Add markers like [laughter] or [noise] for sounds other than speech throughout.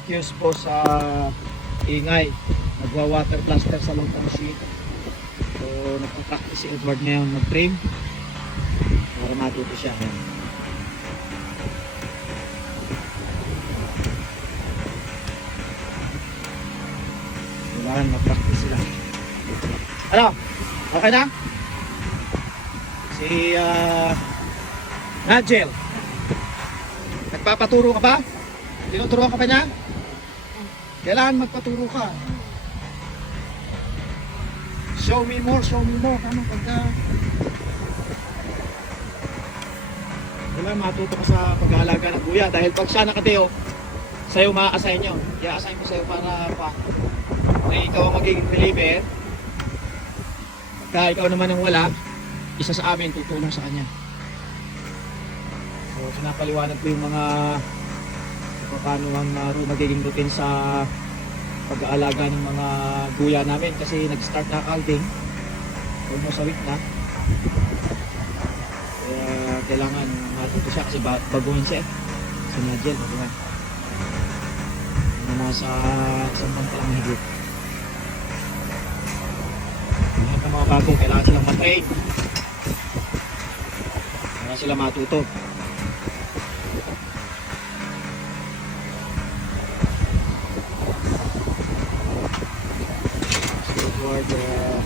excuse po sa ingay. Nagwa-water blaster sa loob ng machine. So, nagpa-practice si Edward ngayon mag-trim. Para matuto siya. Ayan. Kailangan mag-practice sila. Ano? Okay na? Si uh, Nigel. Nagpapaturo ka ba? Tinuturuan ka pa niya? Kailangan magpaturo ka. Show me more, show me more. Ano pagka... Kailangan matuto ka sa pag-aalaga ng kuya. Dahil pag siya nakateo, sa'yo ma-assign yun. I-assign mo sa'yo para pa na ikaw ang magiging reliever. Pagka ikaw naman ang wala, isa sa amin tutulong sa kanya. So, pinapaliwanag ko yung mga paano ang uh, magiging routine sa pag-aalaga ng mga guya namin. Kasi nag-start na calving almost a week na. Kaya kailangan matuto siya kasi ba- baguhin siya eh. Si Nigel baguhin na nasa isang buwan pa lang mahigit. Lahat ng mga bago kailangan silang matrain para sila matuto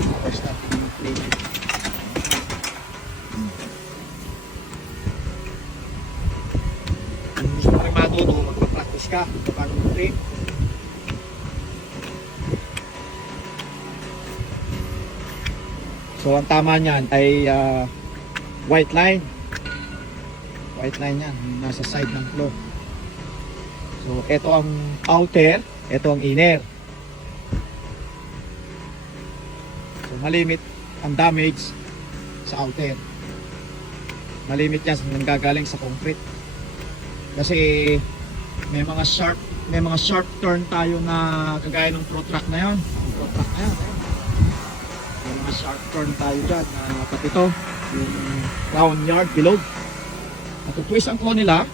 the first starting training. Kung gusto mo rin matuto, magpa-practice ka paano mag-train. So ang tama niyan ay ah, white line. White line yan, nasa side ng flow. So ito ang outer, ito ang inner. Malimit ang damage sa outer. Malimit yan nanggagaling sa concrete. Kasi may mga sharp may mga sharp turn tayo na kagaya ng pro track na yon. Pro track na ayun. May mga sharp turn tayo dyan na pati ito, yung round yard below. Natutwist ang claw nila.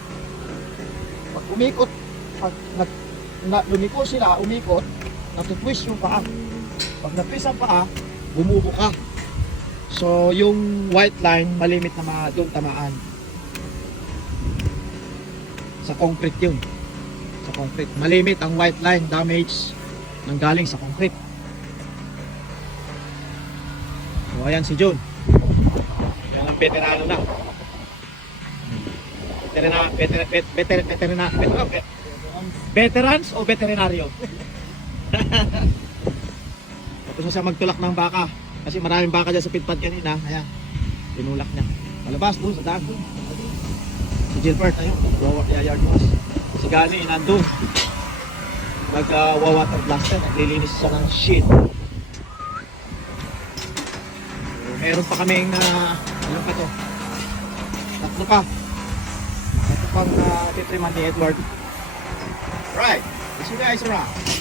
Pag umikot, pag nag, na, lumiko sila, umikot, natutwist yung paa. Pag natwist ang paa, bumubo ka. So, yung white line, malimit na ma, doon tamaan. Sa concrete yun. Sa concrete. Malimit ang white line damage nang galing sa concrete. So, ayan si June. Yan ang veterano na. Veterana, veter, vet, veter, veterana, veter, vet, veterans o veterinaryo? [laughs] Tapos siya magtulak ng baka. Kasi maraming baka dyan sa pitpad kanina. Ayan. Tinulak niya. Palabas doon sa daan doon. Si Gilbert, ayun. Wawa yard was. Si Gani, nandun. Nag-wawater blaster. Naglilinis siya ng shit. Meron pa kaming, uh, ano pa to? Tatlo pa. Tatlo pang uh, titriman ni Edward. Right. See you guys around.